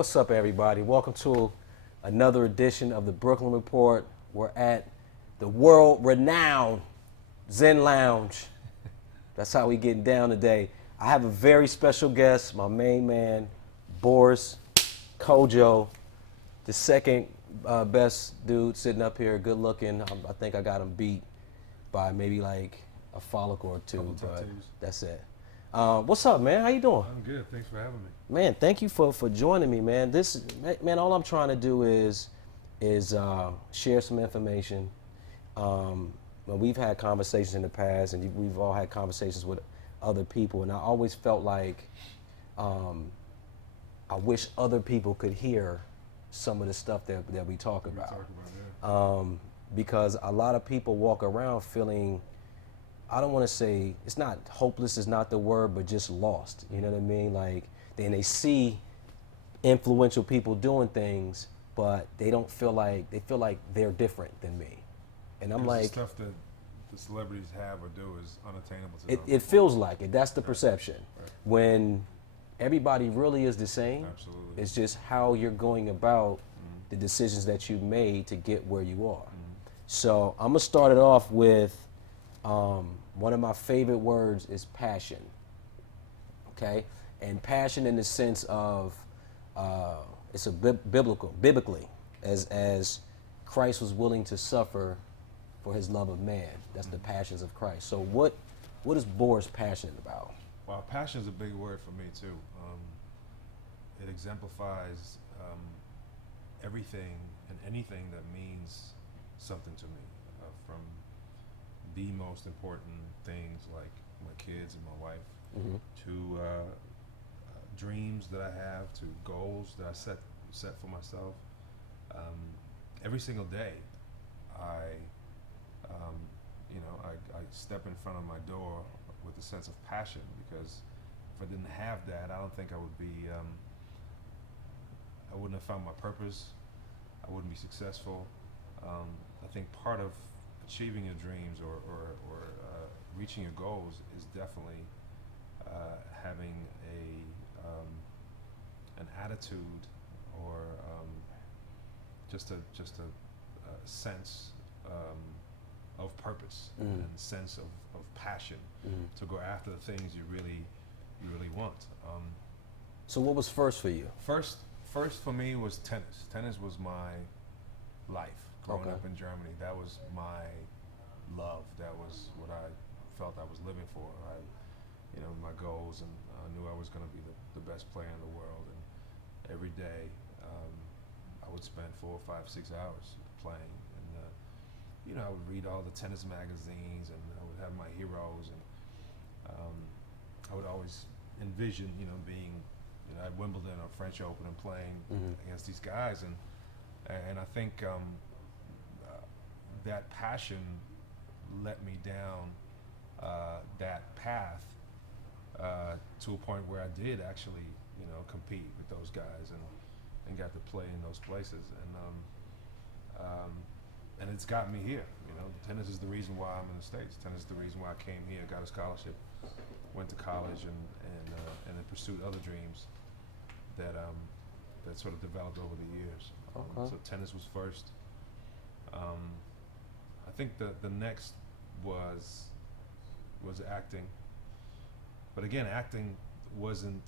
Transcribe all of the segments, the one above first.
What's up, everybody? Welcome to another edition of the Brooklyn Report. We're at the world-renowned Zen Lounge. That's how we getting down today. I have a very special guest, my main man, Boris Kodjoe, the second best dude sitting up here, good looking. I think I got him beat by maybe like a follicle or two, but that's it. What's up, man? How you doing? I'm good. Thanks for having me. Man, thank you for joining me, man. All I'm trying to do is share some information. We've had conversations in the past, and we've all had conversations with other people, and I always felt like I wish other people could hear some of the stuff that we talk about. Because a lot of people walk around feeling, I don't want to say, it's not hopeless is not the word, but just lost. You know what I mean? Like, then they see influential people doing things, but they feel like they're different than me. And I'm like, the stuff that the celebrities have or do is unattainable to them. It feels like it. That's the perception. Right. When everybody really is the same. Absolutely. It's just how you're going about the decisions that you made to get where you are. So I'm gonna start it off with one of my favorite words is passion. Okay, and passion in the sense of it's a biblically as Christ was willing to suffer for his love of man. That's the passions of Christ. So what is Boris passionate about? Well, passion is a big word for me too. It exemplifies everything and anything that means something to me, from the most important things like my kids and my wife, to dreams that I have, to goals that I set for myself. Every single day, I step in front of my door with a sense of passion, because if I didn't have that, I don't think I would be. I wouldn't have found my purpose. I wouldn't be successful. I think part of achieving your dreams or reaching your goals is definitely having an attitude or just a sense of purpose and sense of passion to go after the things you really want. So what was first for you? First for me was tennis. Tennis was my life. Growing up in Germany, that was my love. That was what I felt I was living for. My goals, and I knew I was going to be the best player in the world. And every day, I would spend 4, 5, 6 hours playing. And I would read all the tennis magazines, and I would have my heroes, and I would always envision, being, at Wimbledon or French Open and playing against these guys, and I think that passion let me down that path to a point where I did actually, compete with those guys and got to play in those places, and it's got me here. Tennis is the reason why I'm in the States. Tennis is the reason why I came here, got a scholarship, went to college, and then pursued other dreams that sort of developed over the years. So tennis was first. I think the next was acting, but again, acting wasn't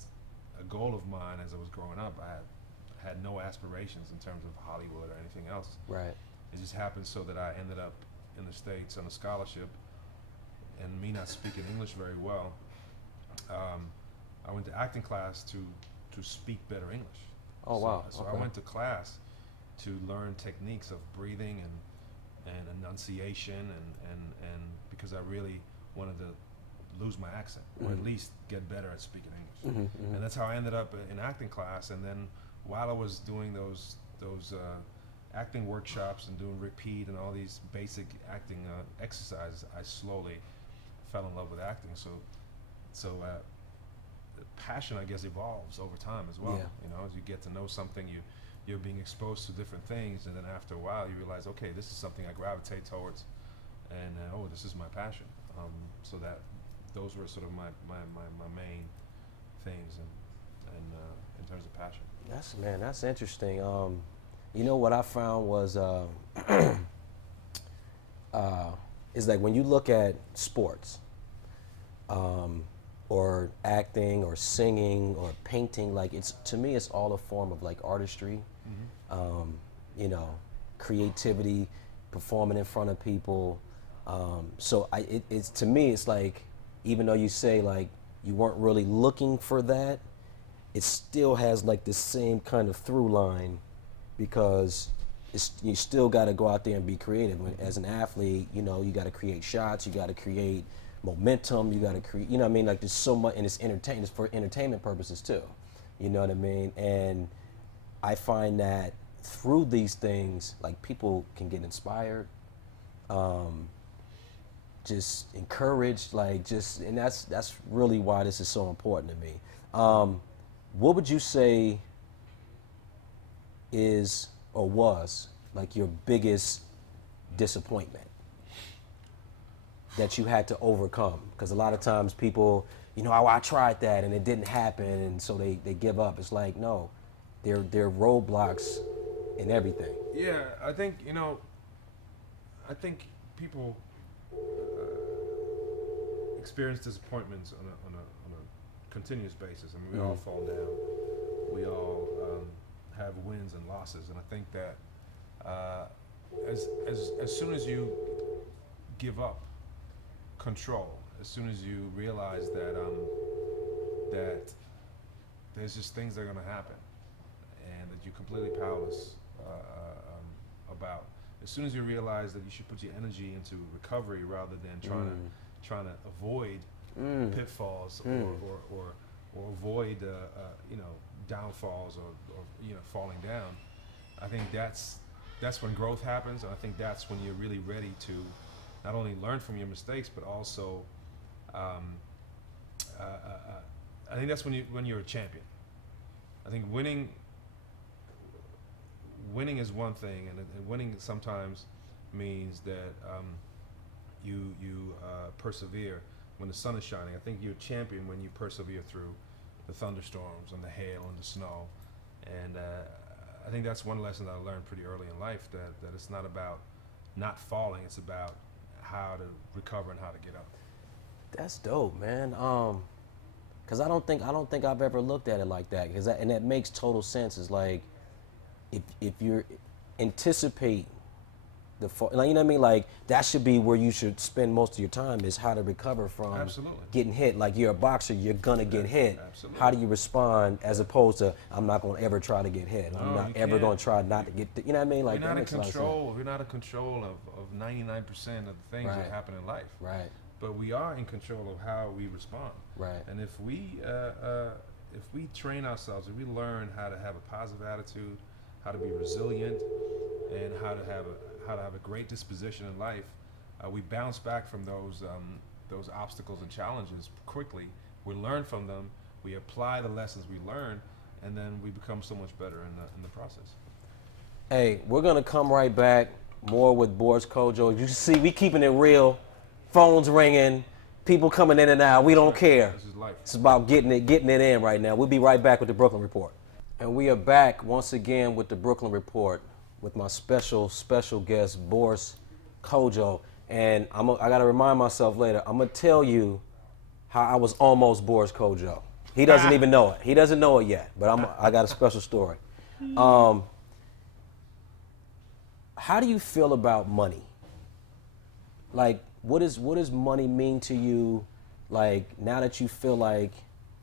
a goal of mine as I was growing up. I had no aspirations in terms of Hollywood or anything else. Right. It just happened so that I ended up in the States on a scholarship, and me not speaking English very well, I went to acting class to speak better English. Oh, wow. So I went to class to learn techniques of breathing and and enunciation, and because I really wanted to lose my accent, or at least get better at speaking English. And that's how I ended up in acting class. And then while I was doing those acting workshops and doing repeat and all these basic acting exercises, I slowly fell in love with acting. So the passion, I guess, evolves over time as well. Yeah. You know, as you get to know something, you're being exposed to different things, and then after a while, you realize, okay, this is something I gravitate towards, and oh, this is my passion. So that those were sort of my main things, and in terms of passion. That's interesting. You know what I found was is like when you look at sports, or acting, or singing, or painting, like to me, it's all a form of like artistry. You know, creativity, performing in front of people. So it's to me, it's like, even though you say like you weren't really looking for that, it still has like the same kind of through line, because you still got to go out there and be creative. As an athlete, you know, you got to create shots, you got to create momentum, you got to create, you know what I mean? Like there's so much, and it's for entertainment purposes too. You know what I mean? And I find that through these things, like people can get inspired, just encouraged, like and that's really why this is so important to me. What would you say is or was like your biggest disappointment that you had to overcome? Because a lot of times people, you know, I tried that and it didn't happen, and so they give up. It's like, no, they're roadblocks in everything. Yeah, I think, you know, I think people experience disappointments on a continuous basis. I mean, we all fall down. We all have wins and losses, and I think that as soon as you give up control, as soon as you realize that that there's just things that are going to happen, and that you're completely powerless about. As soon as you realize that you should put your energy into recovery rather than trying to avoid pitfalls or avoid you know, downfalls or you know, falling down, I think that's when growth happens, and I think that's when you're really ready to not only learn from your mistakes, but also I think that's when you're a champion. I think winning is one thing, and winning sometimes means that you persevere when the sun is shining. I think you're a champion when you persevere through the thunderstorms and the hail and the snow. And I think that's one lesson that I learned pretty early in life, that it's not about not falling, it's about how to recover and how to get up. That's dope, man. Cause I don't think I've ever looked at it like that. And that makes total sense. It's like, if you anticipate the fall, like, you know what I mean? Like that should be where you should spend most of your time, is how to recover from getting hit. Like you're a boxer, you're gonna get hit. Absolutely. How do you respond, as opposed to, I'm not gonna ever try to get hit. I'm not ever gonna try not to get, you know what I mean? Like we're not in control. We're not in control of 99% of the things that happen in life. Right. But we are in control of how we respond. Right. And if we train ourselves, if we learn how to have a positive attitude, how to be resilient, and how to have a great disposition in life, we bounce back from those obstacles and challenges quickly. We learn from them, we apply the lessons we learn, and then we become so much better in the process. Hey, we're gonna come right back more with Boris Kodjoe. You see, we keeping it real. Phones ringing, people coming in and out. We don't care. This is life. It's about getting it in right now. We'll be right back with the Brooklyn Report. And we are back once again with the Brooklyn Report with my special guest, Boris Kodjoe. And I got to remind myself later, I'm going to tell you how I was almost Boris Kodjoe. He doesn't even know it. He doesn't know it yet, but I got a special story. How do you feel about money? Like, what does money mean to you? Like, now that you feel like,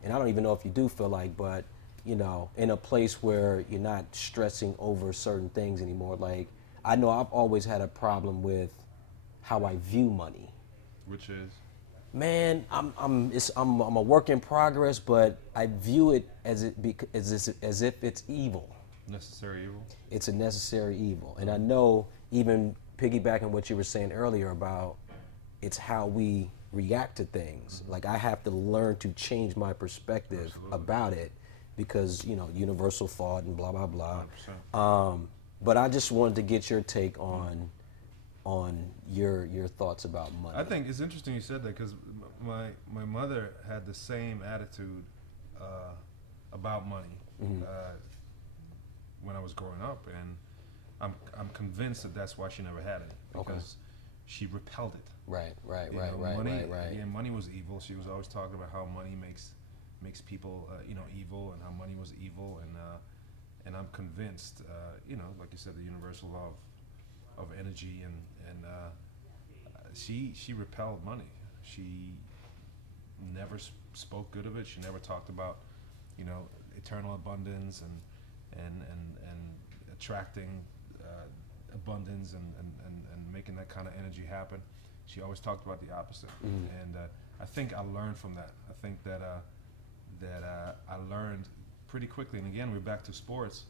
and I don't even know if you do feel like, but you know, in a place where you're not stressing over certain things anymore. Like, I know I've always had a problem with how I view money. Which is? Man, I'm a work in progress, but I view it as if it's evil. Necessary evil? It's a necessary evil. And I know, even piggybacking what you were saying earlier about it's how we react to things. Like, I have to learn to change my perspective about it because, you know, universal thought and blah, blah, blah. But I just wanted to get your take on your thoughts about money. I think it's interesting you said that because my mother had the same attitude about money when I was growing up, and I'm convinced that that's why she never had it, because she repelled it. Right. Money was evil. She was always talking about how money makes people evil, and how money was evil, and I'm convinced, like you said, the universal law of energy, and she repelled money. She never spoke good of it. She never talked about, eternal abundance and attracting abundance and making that kind of energy happen. She always talked about the opposite. And I think I learned from that. I think that I learned pretty quickly. And again, we're back to sports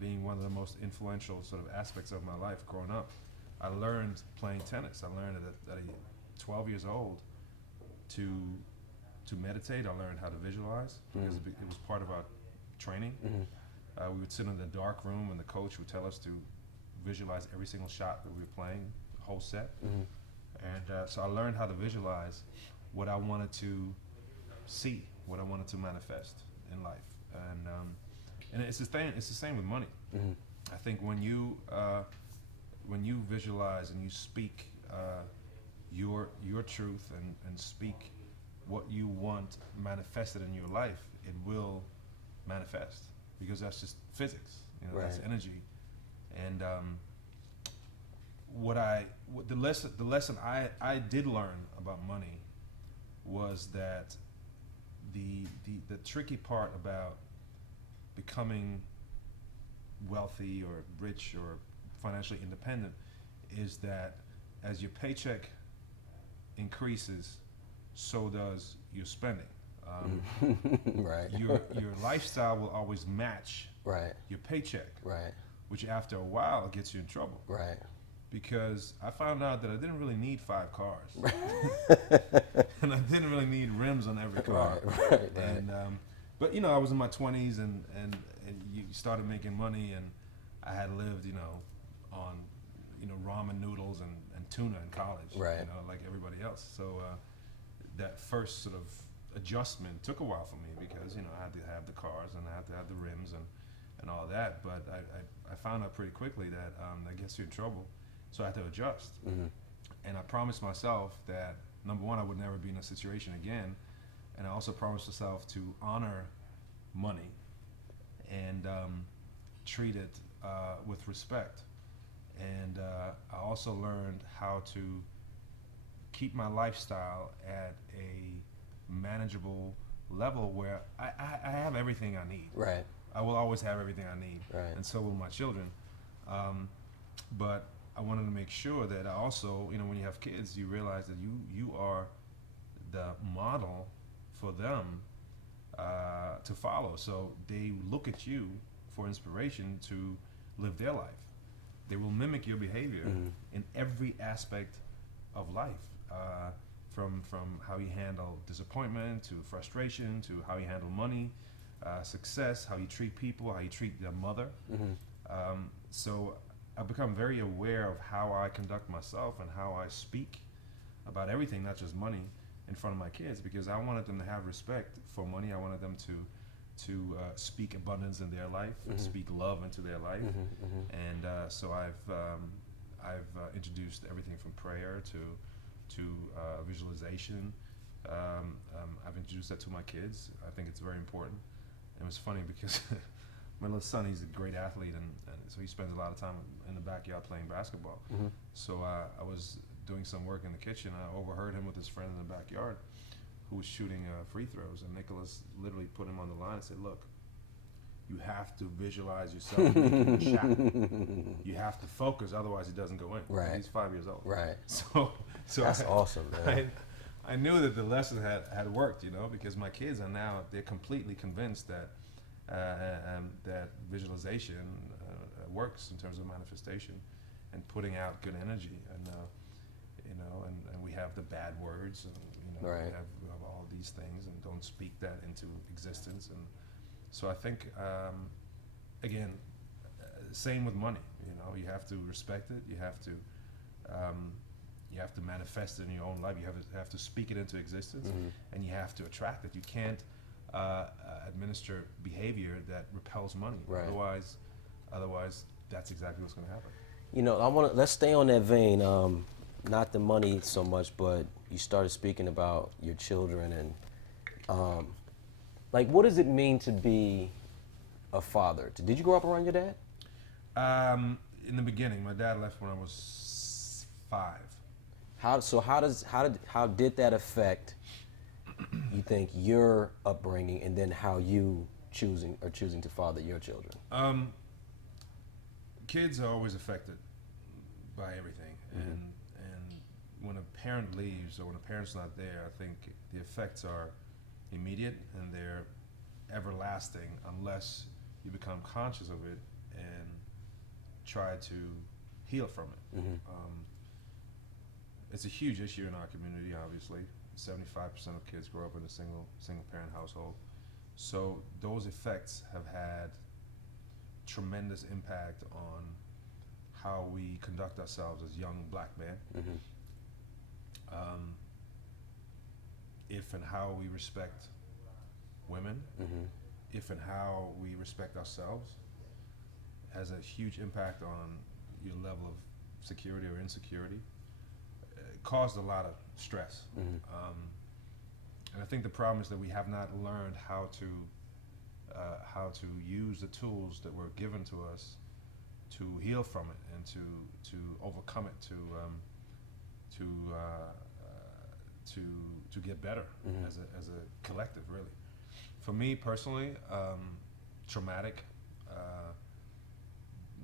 being one of the most influential sort of aspects of my life growing up. I learned playing tennis. I learned at 12 years old to meditate. I learned how to visualize because it was part of our training. We would sit in the dark room and the coach would tell us to visualize every single shot that we were playing, the whole set. And so I learned how to visualize what I wanted to see, what I wanted to manifest in life. And it's the same with money. I think when you visualize and you speak your truth and speak what you want manifested in your life, it will manifest, because that's just physics. That's energy. And the lesson I did learn about money was that the tricky part about becoming wealthy or rich or financially independent is that as your paycheck increases, so does your spending. Your lifestyle will always match your paycheck, which after a while gets you in trouble. Because I found out that I didn't really need 5 cars, and I didn't really need rims on every car. And but I was in my 20s, and you started making money, and I had lived on ramen noodles and tuna in college, like everybody else. So that first sort of adjustment took a while for me, because I had to have the cars and I had to have the rims and all of that. But I found out pretty quickly that that gets you in trouble. So I had to adjust. And I promised myself that, number one, I would never be in a situation again. And I also promised myself to honor money and treat it with respect. And I also learned how to keep my lifestyle at a manageable level where I have everything I need. I will always have everything I need. And so will my children. But I wanted to make sure that I also, when you have kids, you realize that you are the model for them to follow. So they look at you for inspiration to live their life. They will mimic your behavior in every aspect of life, from how you handle disappointment to frustration to how you handle money, success, how you treat people, how you treat their mother. So I've become very aware of how I conduct myself and how I speak about everything, not just money, in front of my kids, because I wanted them to have respect for money. I wanted them to speak abundance in their life, speak love into their life. And so I've introduced everything from prayer to visualization. I've introduced that to my kids. I think it's very important. And it was funny because my little son, he's a great athlete, and so he spends a lot of time in the backyard playing basketball. So I was doing some work in the kitchen, and I overheard him with his friend in the backyard who was shooting free throws, and Nicholas literally put him on the line and said, "Look, you have to visualize yourself making a shot. You have to focus, otherwise it doesn't go in. Right. He's 5 years old. Right. So That's awesome, man. I knew that the lesson had worked, you know, because my kids are now, they're completely convinced that that visualization works in terms of manifestation and putting out good energy, and you know, and we have the bad words, and you know, Right. we have all these things, and don't speak that into existence. And so I think, again, same with money. You know, you have to respect it. You have to manifest it in your own life. You have to speak it into existence, and you have to attract it. You can't administer behavior that repels money. Right. Otherwise, that's exactly what's going to happen. You know, let's stay on that vein. Not the money so much, but you started speaking about your children and like, what does it mean to be a father? Did you grow up around your dad? In the beginning, my dad left when I was 5. How did that affect, you think, your upbringing, and then how you choosing to father your children? Kids are always affected by everything, and when a parent leaves or when a parent's not there, I think the effects are immediate and they're everlasting unless you become conscious of it and try to heal from it. It's a huge issue in our community, obviously. 75% of kids grow up in a single parent household. So those effects have had tremendous impact on how we conduct ourselves as young black men. If and how we respect women, if and how we respect ourselves, has a huge impact on your level of security or insecurity. It caused a lot of stress. And I think the problem is that we have not learned how to use the tools that were given to us to heal from it and to overcome it, to get better as a collective, really. For me personally, traumatic.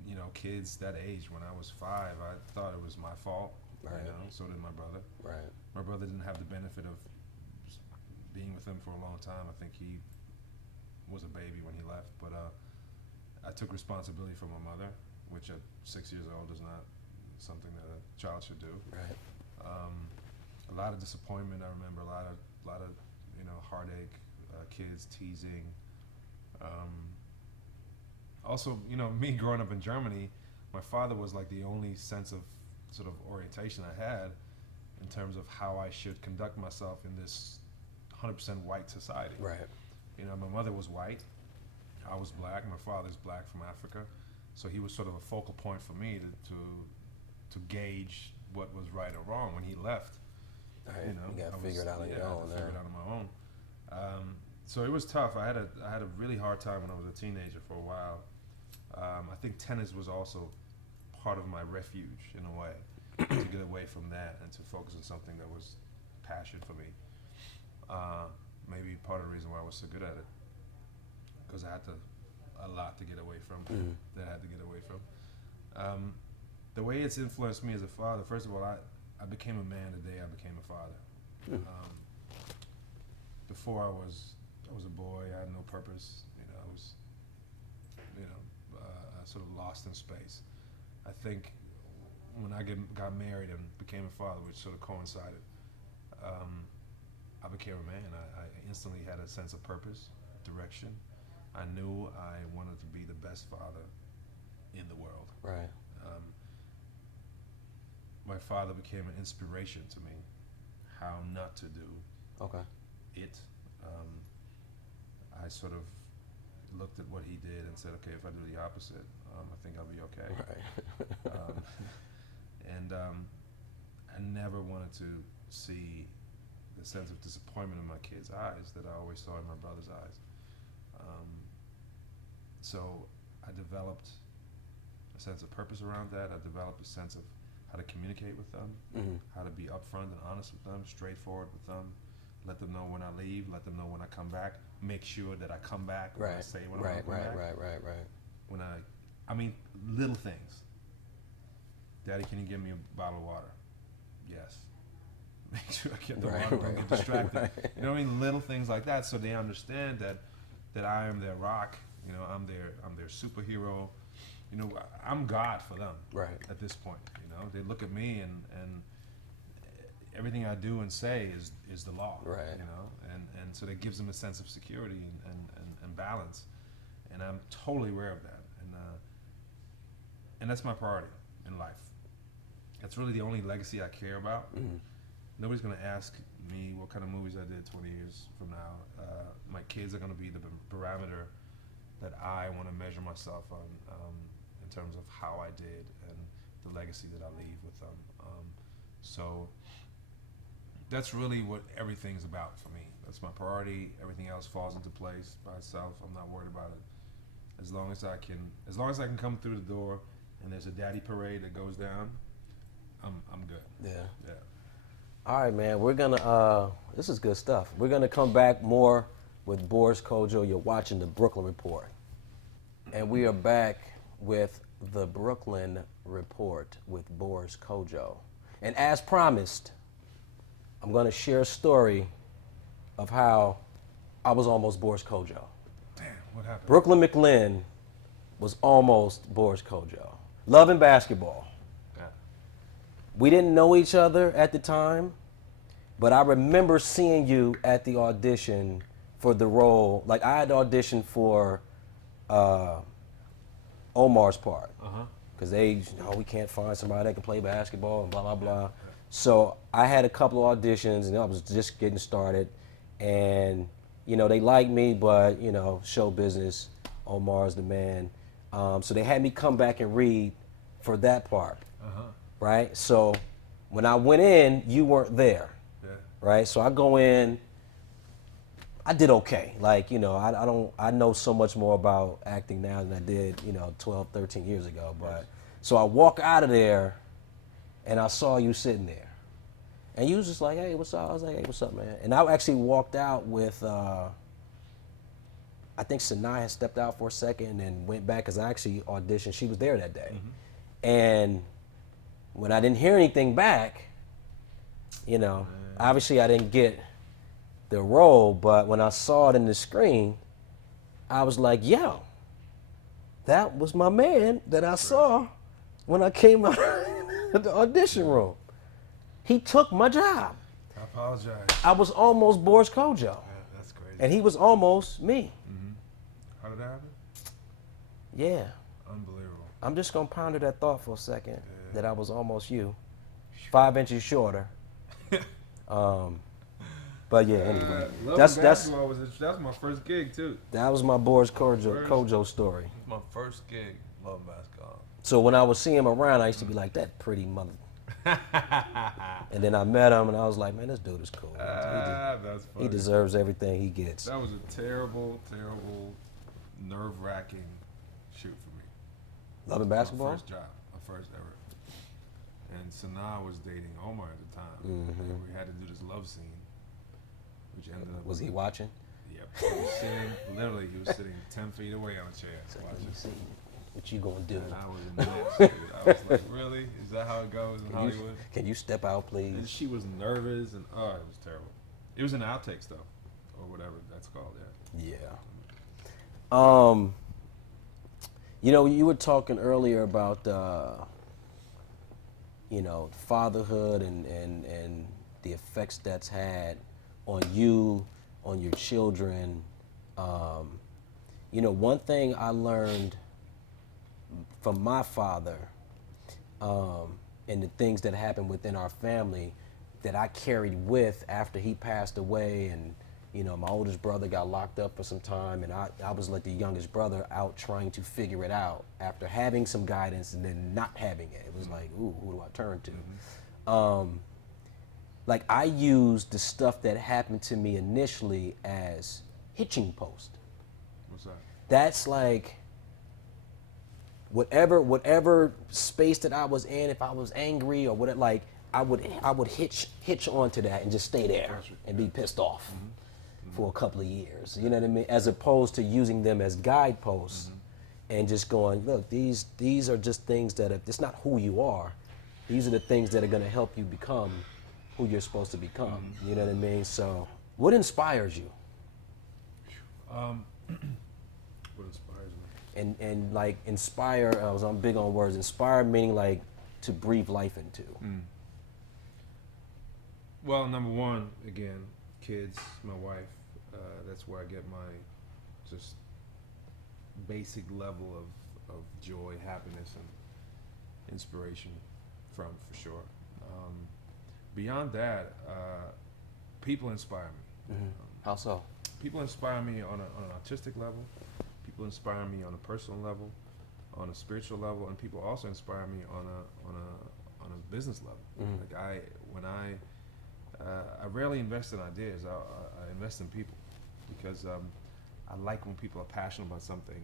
You know, kids that age, when I was 5, I thought it was my fault. Right. You know, so did my brother. Right. My brother didn't have the benefit of being with him for a long time. I think he was a baby when he left, but I took responsibility for my mother, which at 6 years old is not something that a child should do. Right. A lot of disappointment. I remember a lot of you know, heartache, kids teasing. Also, you know, me growing up in Germany, my father was like the only sense of sort of orientation I had in terms of how I should conduct myself in this 100% white society. Right. You know, my mother was white, I was black, my father's black from Africa, so he was sort of a focal point for me to gauge what was right or wrong. When he left, Right. you know, You got I to figure it out on your own. figure it out on my own. So it was tough. I had a really hard time when I was a teenager for a while. I think tennis was also part of my refuge in a way, to get away from that and to focus on something that was passion for me. Maybe part of the reason why I was so good at it, because I had a lot to get away from, that I had to get away from. The way it's influenced me as a father, first of all, I became a man the day I became a father. Before I was a boy, I had no purpose. You know, I was, sort of lost in space. I think when I got married and became a father, which sort of coincided, I became a man. I instantly had a sense of purpose, direction. I knew I wanted to be the best father in the world. Right. My father became an inspiration to me, how not to do it. I sort of looked at what he did and said, okay, if I do the opposite, I think I'll be okay. Right. I never wanted to see the sense of disappointment in my kids' eyes that I always saw in my brother's eyes. So I developed a sense of purpose around that. I developed a sense of how to communicate with them, how to be upfront and honest with them, straightforward with them, let them know when I leave, let them know when I come back, make sure that I come back when I say when I'm going to come back. Right. When I mean, little things. Daddy, can you give me a bottle of water? Yes. Make sure I get the water, don't get distracted. Right. You know what I mean? Little things like that, so they understand that I am their rock. You know, I'm their superhero. You know, I'm God for them. Right. At this point, you know, they look at me and everything I do and say is the law. Right. You know, and so that gives them a sense of security and balance. And I'm totally aware of that. And that's my priority in life. That's really the only legacy I care about. Mm-hmm. Nobody's going to ask me what kind of movies I did 20 years from now. My kids are going to be the parameter that I want to measure myself on in terms of how I did and the legacy that I leave with them. So that's really what everything's about for me. That's my priority. Everything else falls into place by itself. I'm not worried about it. As long as I can come through the door and there's a daddy parade that goes down, I'm good. Yeah. All right, man. We're gonna. This is good stuff. We're gonna come back more with Boris Kodjoe. You're watching the Brooklyn Report, and we are back with the Brooklyn Report with Boris Kodjoe. And as promised, I'm gonna share a story of how I was almost Boris Kodjoe. Damn, what happened? Brooklyn Mclinn was almost Boris Kodjoe. Loving basketball. Yeah. We didn't know each other at the time, but I remember seeing you at the audition for the role. Like, I had auditioned for Omar's part. Because we can't find somebody that can play basketball and blah, blah, blah. Yeah. So I had a couple of auditions and I was just getting started. And, you know, they liked me, but, you know, show business, Omar's the man. So they had me come back and read for that part, right? So when I went in, you weren't there, right? So I go in, I did okay. Like, you know, I know so much more about acting now than I did, you know, 12, 13 years ago. But so I walk out of there and I saw you sitting there. And you was just like, hey, what's up? I was like, hey, what's up, man? And I actually walked out with, I think Sanaa had stepped out for a second and went back because I actually auditioned. She was there that day. And when I didn't hear anything back, you know, obviously I didn't get the role, but when I saw it in the screen, I was like, yo, that was my man that I saw when I came out of the audition room. He took my job. I apologize. I was almost Boris Kodjoe. Yeah, that's crazy. And he was almost me. How did that happen? Yeah. Unbelievable. I'm just going to ponder that thought for a second, that I was almost you. 5 inches shorter. But yeah, anyway. That was my first gig, too. That was my Boris Kodjoe story. My first gig, love basketball. So when I would see him around, I used to be like, that pretty mother. And then I met him, and I was like, man, this dude is cool. That's funny. He deserves everything he gets. That was a terrible, terrible, nerve-wracking shoot for me. Loving basketball? My first job, my first ever. And Sanaa was dating Omar at the time. And we had to do this love scene, which ended up. Was he watching? Yep. He was sitting 10 feet away on a chair. Watching. What you gonna do? And I was in the mess, dude. I was like, really? Is that how it goes in Hollywood? Can you step out, please? And she was nervous, and it was terrible. It was in the outtakes, though, or whatever that's called. Yeah. You know, you were talking earlier about, you know, fatherhood and the effects that's had on you, on your children. You know, one thing I learned from my father, and the things that happened within our family that I carried with after he passed away, and you know, my oldest brother got locked up for some time, and I was like the youngest brother out trying to figure it out after having some guidance and then not having it. It was like, ooh, who do I turn to? Like, I used the stuff that happened to me initially as hitching post. What's that? That's like whatever space that I was in, if I was angry or whatever, like I would hitch onto that and just stay there and be pissed off for a couple of years. You know what I mean? As opposed to using them as guideposts and just going, look, these are just things that it's not who you are. These are the things that are going to help you become who you're supposed to become. You know what I mean? So, what inspires you? What inspires me? And like inspire, I'm big on words. Inspire meaning like to breathe life into. Well, number one, again, kids, my wife. That's where I get my just basic level of joy, happiness, and inspiration from, for sure. Beyond that, people inspire me. How so? People inspire me on an artistic level. People inspire me on a personal level, on a spiritual level, and people also inspire me on a business level. Like I rarely invest in ideas. I invest in people because I like when people are passionate about something,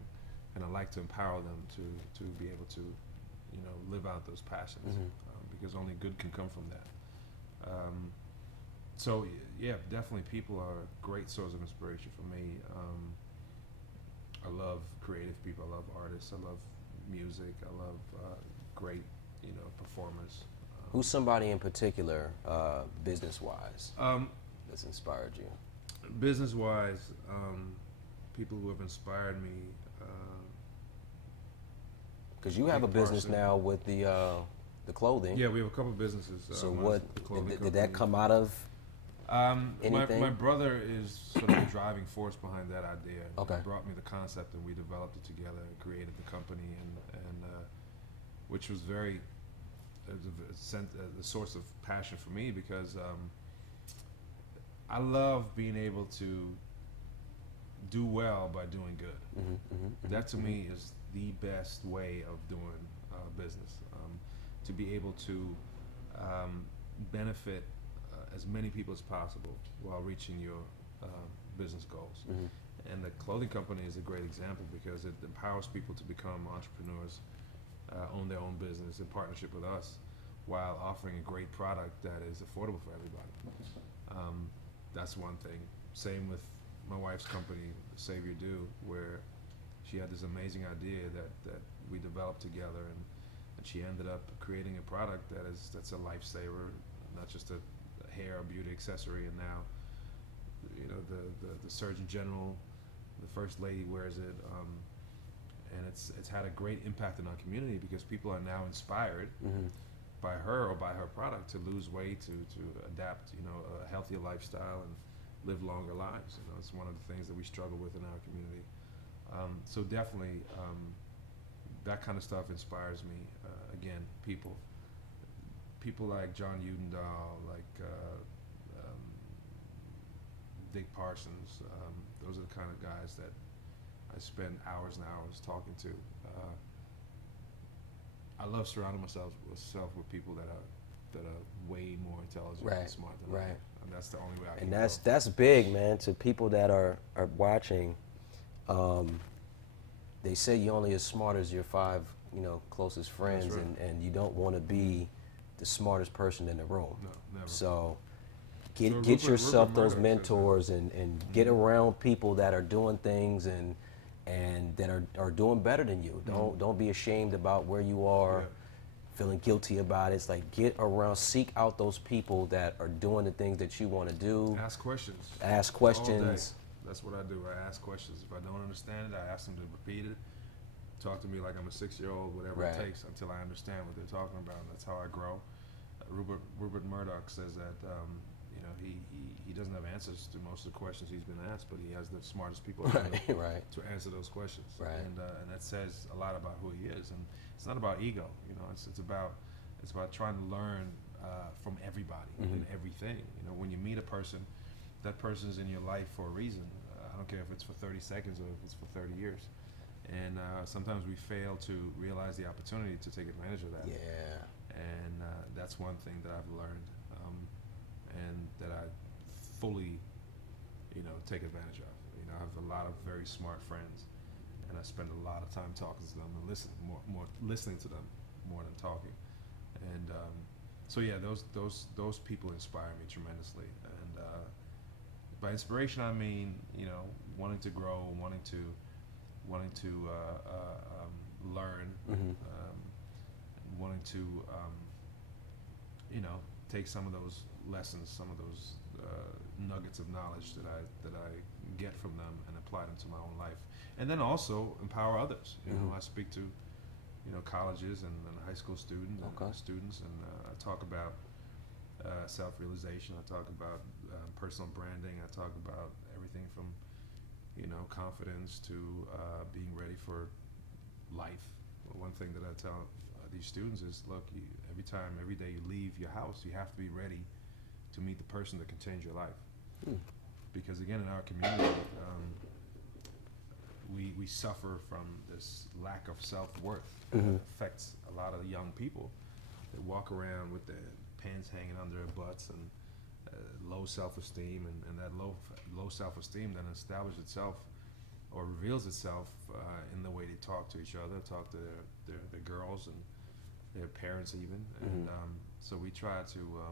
and I like to empower them to be able to, live out those passions because only good can come from that. So yeah, definitely people are a great source of inspiration for me. I love creative people. I love artists. I love music. I love great, performers. Who's somebody in particular, business-wise, that's inspired you? Business-wise, people who have inspired me. Because you have a business now with the clothing. Yeah, we have a couple businesses. So what did that come out of? Anything? My brother is sort of the driving force behind that idea. Okay. He brought me the concept, and we developed it together, and created the company, and which was very the source of passion for me because I love being able to do well by doing good. That to me is the best way of doing business. To be able to benefit as many people as possible while reaching your business goals. And the clothing company is a great example because it empowers people to become entrepreneurs, own their own business in partnership with us, while offering a great product that is affordable for everybody. That's one thing. Same with my wife's company, Savior Do, where she had this amazing idea that we developed together, and she ended up creating a product that's a lifesaver, not just a hair or beauty accessory. And now, the Surgeon General, the First Lady wears it, and it's had a great impact in our community because people are now inspired by her or by her product to lose weight, to adapt, a healthier lifestyle and live longer lives. It's one of the things that we struggle with in our community. So definitely, that kind of stuff inspires me. Again, people like John Udendahl, like Dick Parsons. Those are the kind of guys that I spend hours and hours talking to. I love surrounding myself with people that are way more intelligent and smart than I am. And that's the only way I can. And that's big, man. To people that are watching, they say you're only as smart as your 5, closest friends, right. and you don't want to be the smartest person in the room. No, never. So So get yourself Rupert those Murdoch mentors and get around people that are doing things and that are doing better than you. Don't be ashamed about where you are, feeling guilty about it. It's like get around, seek out those people that are doing the things that you want to do. Ask questions. Ask All questions. day. That's what I do. I ask questions. If I don't understand it, I ask them to repeat it. Talk to me like I'm a 6-year-old, whatever it takes, until I understand what they're talking about. That's how I grow. Rupert Murdoch says that he doesn't have answers to most of the questions he's been asked, but he has the smartest people around him to answer those questions. And that says a lot about who he is. And it's not about ego. It's about trying to learn from everybody and everything. When you meet a person, that person's in your life for a reason. I don't care if it's for 30 seconds or if it's for 30 years. And sometimes we fail to realize the opportunity to take advantage of that. Yeah. And that's one thing that I've learned, and that I fully, take advantage of. I have a lot of very smart friends, and I spend a lot of time talking to them and listening to them more than talking. And So yeah, those people inspire me tremendously, and by inspiration I mean wanting to grow, wanting to learn, wanting to take some of those lessons, some of those nuggets of knowledge that I get from them and apply them to my own life, and then also empower others. I speak to colleges and high school students and I talk about self-realization. I talk about personal branding. I talk about everything from confidence to being ready for life. One thing that I tell these students is, look, every day you leave your house, you have to be ready to meet the person that can change your life. Because again, in our community, we suffer from this lack of self-worth that affects a lot of young people. They walk around with their pants hanging under their butts and low self-esteem, and that low self-esteem then establishes itself or reveals itself in the way they talk to each other, talk to their girls and their parents even. And so we try to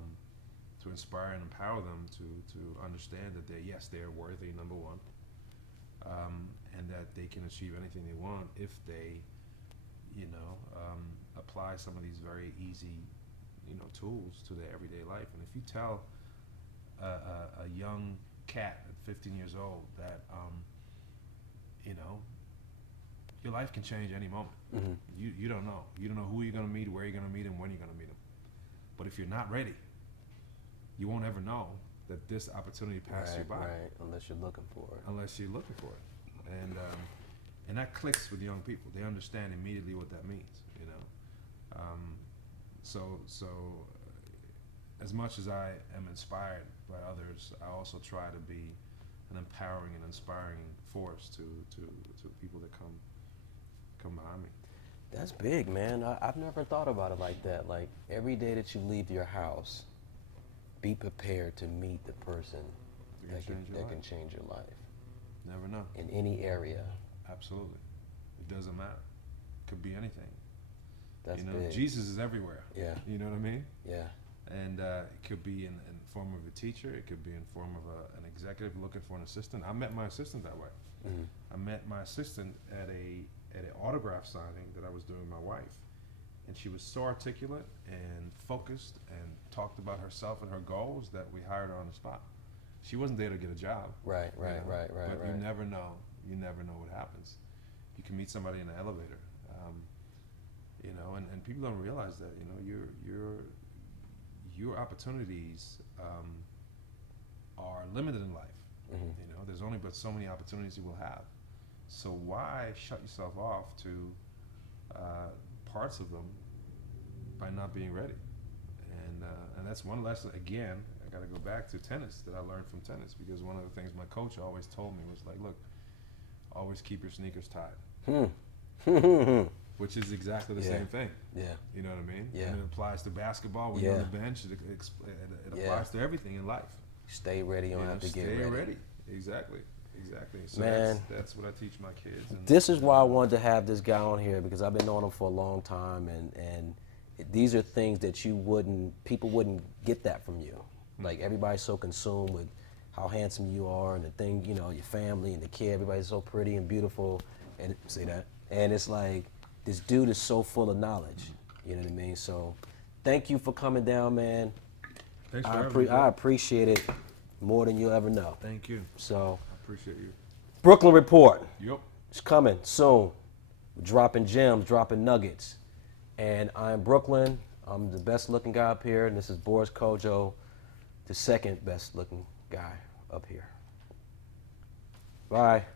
inspire and empower them to understand that they're worthy, number one, and that they can achieve anything they want if they apply some of these very easy tools to their everyday life. And if you tell a young cat at 15 years old that your life can change any moment. You don't know. You don't know who you're going to meet, where you're going to meet him, when you're going to meet him. But if you're not ready, you won't ever know that this opportunity passed you by. Right, unless you're looking for it. And that clicks with young people. They understand immediately what that means. So as much as I am inspired by others, I also try to be an empowering and inspiring force to people that come behind me. That's big, man. I've never thought about it like that. Like, every day that you leave your house, be prepared to meet the person that can change your life. Never know. In any area. Absolutely. It doesn't matter. Could be anything. That's big. Jesus is everywhere. Yeah. You know what I mean? Yeah. And it could be in form of a teacher. It could be in form of an executive looking for an assistant. I met my assistant that way. I met my assistant at an autograph signing that I was doing with my wife, and she was so articulate and focused and talked about herself and her goals that we hired her on the spot. She wasn't there to get a job. Right. But you never know. You never know what happens. You can meet somebody in an elevator, and people don't realize that your opportunities are limited in life. There's only but so many opportunities you will have. So why shut yourself off to parts of them by not being ready? And that's one lesson. Again, I got to go back to tennis that I learned from tennis, because one of the things my coach always told me was like, look, always keep your sneakers tied. Which is exactly the same thing. Yeah. You know what I mean? Yeah. And it applies to basketball when you're on the bench. It applies to everything in life. Stay ready. You don't have to get ready. Stay ready. Exactly. So Man, that's what I teach my kids. And this is why I wanted to have this guy on here, because I've been knowing him for a long time, and these are things that people wouldn't get that from you. Like, everybody's so consumed with how handsome you are and the thing, your family and the kid, everybody's so pretty and beautiful, and say that. And it's like, this dude is so full of knowledge, you know what I mean? So thank you for coming down, man. Thanks for having me. I appreciate it more than you'll ever know. Thank you. So I appreciate you. Brooklyn Report. Yep. It's coming soon. We're dropping gems, dropping nuggets. And I'm Brooklyn. I'm the best looking guy up here, and this is Boris Kodjoe, the second best looking guy up here. Bye.